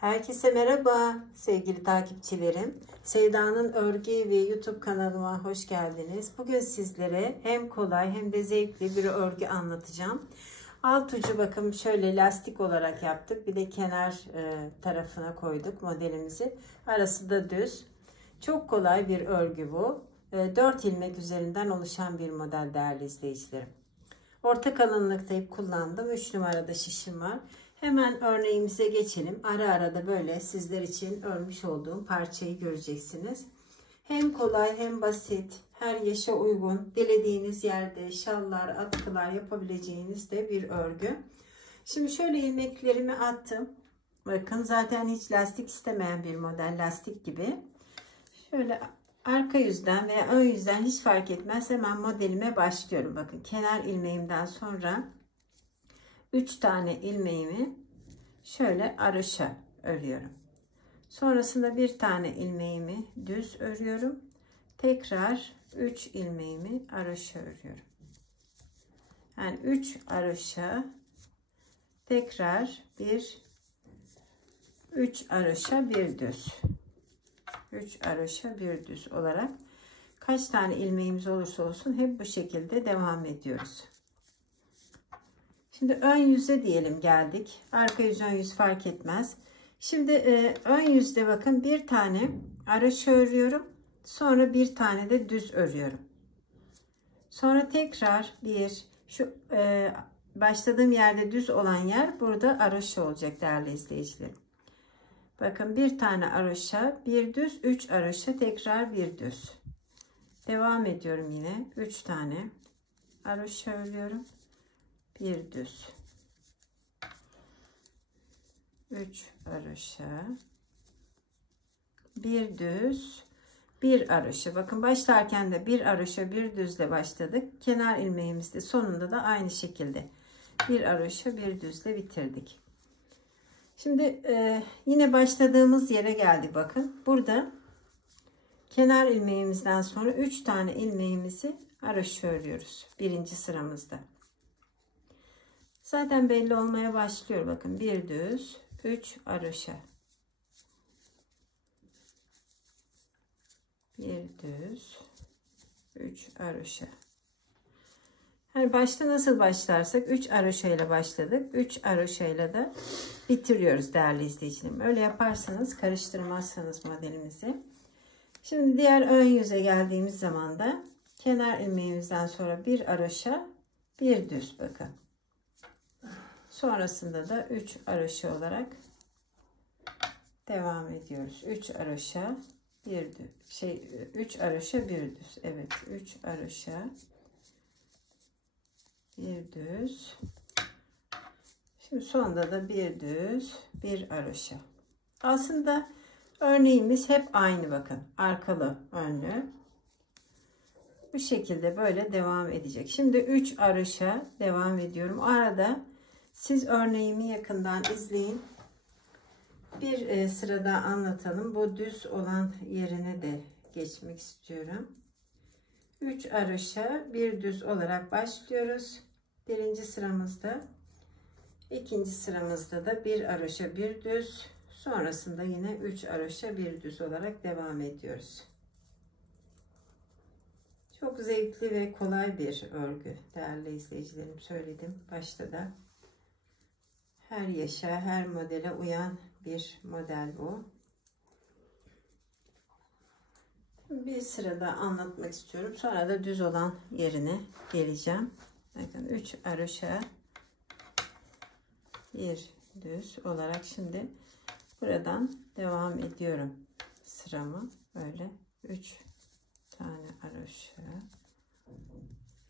Herkese merhaba sevgili takipçilerim. Sevda'nın Örgü ve YouTube kanalıma hoş geldiniz. Bugün sizlere hem kolay hem de zevkli bir örgü anlatacağım. Alt ucu bakın şöyle lastik olarak yaptık. Bir de kenar tarafına koyduk modelimizi. Arası da düz. Çok kolay bir örgü bu. 4 ilmek üzerinden oluşan bir model değerli izleyicilerim. Orta kalınlıkta ip kullandım. 3 numarada şişim var. Hemen örneğimize geçelim. Ara ara da böyle sizler için örmüş olduğum parçayı göreceksiniz. Hem kolay hem basit, her yaşa uygun, dilediğiniz yerde şallar, atkılar yapabileceğiniz de bir örgü. Şimdi şöyle ilmeklerimi attım. Bakın zaten hiç lastik istemeyen bir model, lastik gibi. Şöyle arka yüzden veya ön yüzden hiç fark etmez, hemen modelime başlıyorum. Bakın kenar ilmeğimden sonra 3 tane ilmeğimi şöyle aroşa örüyorum. Sonrasında bir tane ilmeğimi düz örüyorum. Tekrar 3 ilmeğimi aroşa örüyorum. Yani 3 aroşa, tekrar 3 aroşa, bir düz. 3 aroşa, bir düz olarak kaç tane ilmeğimiz olursa olsun hep bu şekilde devam ediyoruz. Şimdi ön yüze diyelim geldik. Arka yüz, ön yüz fark etmez. Şimdi ön yüzde bakın bir tane aroşa örüyorum. Sonra bir tane de düz örüyorum. Sonra tekrar şu başladığım yerde düz olan yer burada aroşa olacak değerli izleyicilerim. Bakın bir tane aroşa, bir düz, 3 aroşa, tekrar bir düz. Devam ediyorum yine. 3 tane aroşa örüyorum. Bir düz. 3 aroşa. Bir düz. Bir aroşa. Bakın başlarken de bir aroşa, bir düzle başladık. Kenar ilmeğimizde sonunda da aynı şekilde bir aroşa, bir düzle bitirdik. Şimdi yine başladığımız yere geldik. Bakın burada kenar ilmeğimizden sonra 3 tane ilmeğimizi aroşa örüyoruz birinci sıramızda. Zaten belli olmaya başlıyor. Bakın bir düz, 3 aroşa, bir düz, 3 aroşa. Hani başta nasıl başlarsak 3 aroşa ile başladık. 3 aroşa ile de bitiriyoruz değerli izleyicilerim. Öyle yaparsanız, karıştırmazsanız modelimizi. Şimdi diğer ön yüze geldiğimiz zaman da kenar ilmeğimizden sonra bir aroşa, bir düz bakın. Sonrasında da 3 aroşa olarak devam ediyoruz. 3 aroşa, bir düz, 3 aroşa, bir düz. Evet, 3 aroşa, bir düz. Şimdi sonunda da bir düz, bir aroşa. Aslında örneğimiz hep aynı bakın. Arkalı, önlü. Bu şekilde böyle devam edecek. Şimdi 3 aroşa devam ediyorum. Arada siz örneğimi yakından izleyin. Bir sırada anlatalım. Bu düz olan yerine de geçmek istiyorum. 3 aroşa, bir düz olarak başlıyoruz. Birinci sıramızda. İkinci sıramızda da bir aroşa, bir düz. Sonrasında yine 3 aroşa, bir düz olarak devam ediyoruz. Çok zevkli ve kolay bir örgü değerli izleyicilerim, söyledim başta da. Her yaşa, her modele uyan bir model bu. Bir sırada anlatmak istiyorum. Sonra da düz olan yerine geleceğim. Bakın 3 aroşa, bir düz olarak şimdi buradan devam ediyorum sıramı. Böyle 3 tane aroşa,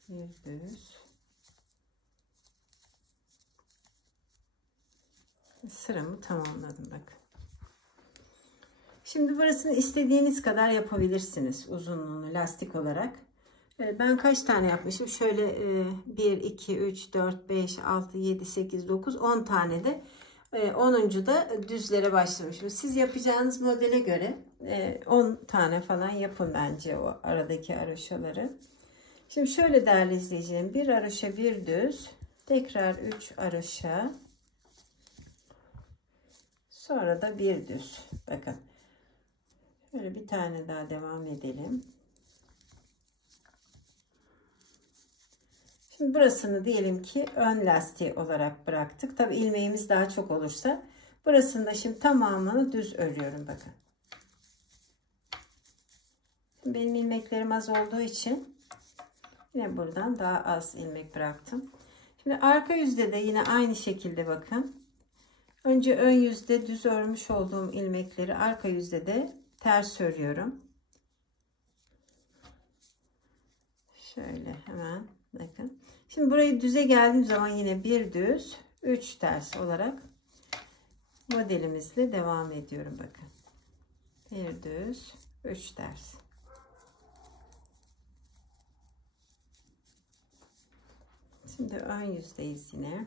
bir düz. Sıramı tamamladım bakın. Şimdi burasını istediğiniz kadar yapabilirsiniz uzunluğunu lastik olarak. Ben kaç tane yapmışım? Şöyle 1, 2, 3, 4, 5, 6, 7, 8, 9, 10 tane de 10. da düzlere başlamışım. Siz yapacağınız modele göre 10 tane falan yapın bence o aradaki aroşaları. Şimdi şöyle değerli izleyicilerim, bir aroşa, bir düz, tekrar 3 aroşa. Sonra da bir düz. Bakın. Böyle bir tane daha devam edelim. Şimdi burasını diyelim ki ön lastiği olarak bıraktık. Tabi ilmeğimiz daha çok olursa burasını da şimdi tamamını düz örüyorum. Bakın. Benim ilmeklerim az olduğu için yine buradan daha az ilmek bıraktım. Şimdi arka yüzde de yine aynı şekilde bakın. Önce ön yüzde düz örmüş olduğum ilmekleri arka yüzde de ters örüyorum. Şöyle hemen bakın. Şimdi burayı düze geldiğim zaman yine bir düz, 3 ters olarak modelimizle devam ediyorum. Bakın. Bir düz, 3 ters. Şimdi ön yüzdeyiz yine.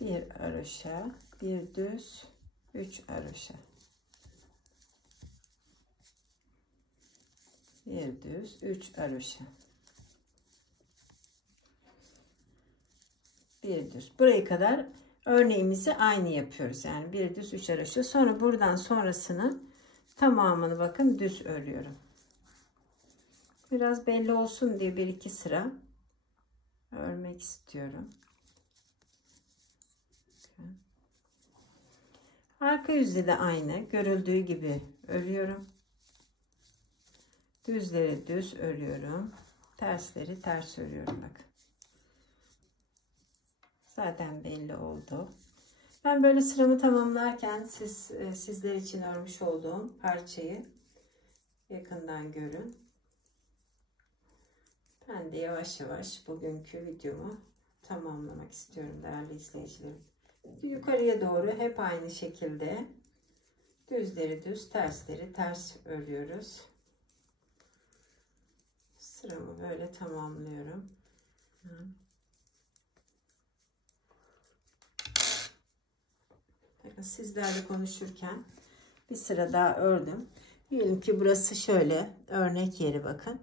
Bir haroşa, bir düz, 3 haroşa. Bir düz, 3 haroşa. Bir düz. Buraya kadar örneğimizi aynı yapıyoruz. Yani bir düz, 3 haroşa. Sonra buradan sonrasını tamamını bakın düz örüyorum. Biraz belli olsun diye bir iki sıra örmek istiyorum. Arka yüzde de aynı. Görüldüğü gibi örüyorum. Düzleri düz örüyorum. Tersleri ters örüyorum. Bakın. Zaten belli oldu. Ben böyle sıramı tamamlarken sizler için örmüş olduğum parçayı yakından görün. Ben de yavaş yavaş bugünkü videomu tamamlamak istiyorum değerli izleyicilerim. Yukarıya doğru hep aynı şekilde düzleri düz, tersleri ters örüyoruz. Sıramı böyle tamamlıyorum. Bakın sizlerle konuşurken bir sıra daha ördüm. Diyelim ki burası şöyle örnek yeri bakın.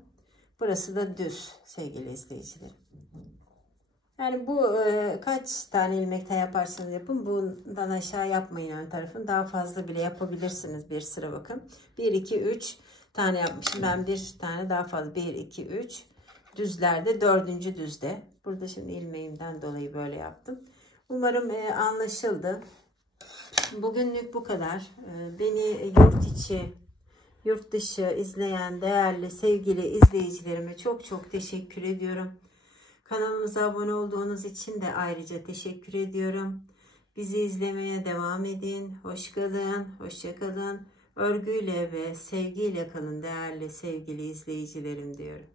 Burası da düz sevgili izleyicilerim. Yani bu kaç tane ilmekten yaparsanız yapın. Bundan aşağı yapmayın ön tarafını. Daha fazla bile yapabilirsiniz bir sıra bakın. 1, 2, 3 tane yapmışım. Ben bir tane daha fazla. 1, 2, 3 düzlerde 4. düzde. Burada şimdi ilmeğimden dolayı böyle yaptım. Umarım anlaşıldı. Bugünlük bu kadar. Beni yurt içi, yurt dışı izleyen değerli sevgili izleyicilerime çok çok teşekkür ediyorum. Kanalımıza abone olduğunuz için de ayrıca teşekkür ediyorum. Bizi izlemeye devam edin. Hoş kalın, hoşça kalın. Örgüyle ve sevgiyle kalın değerli sevgili izleyicilerim diyorum.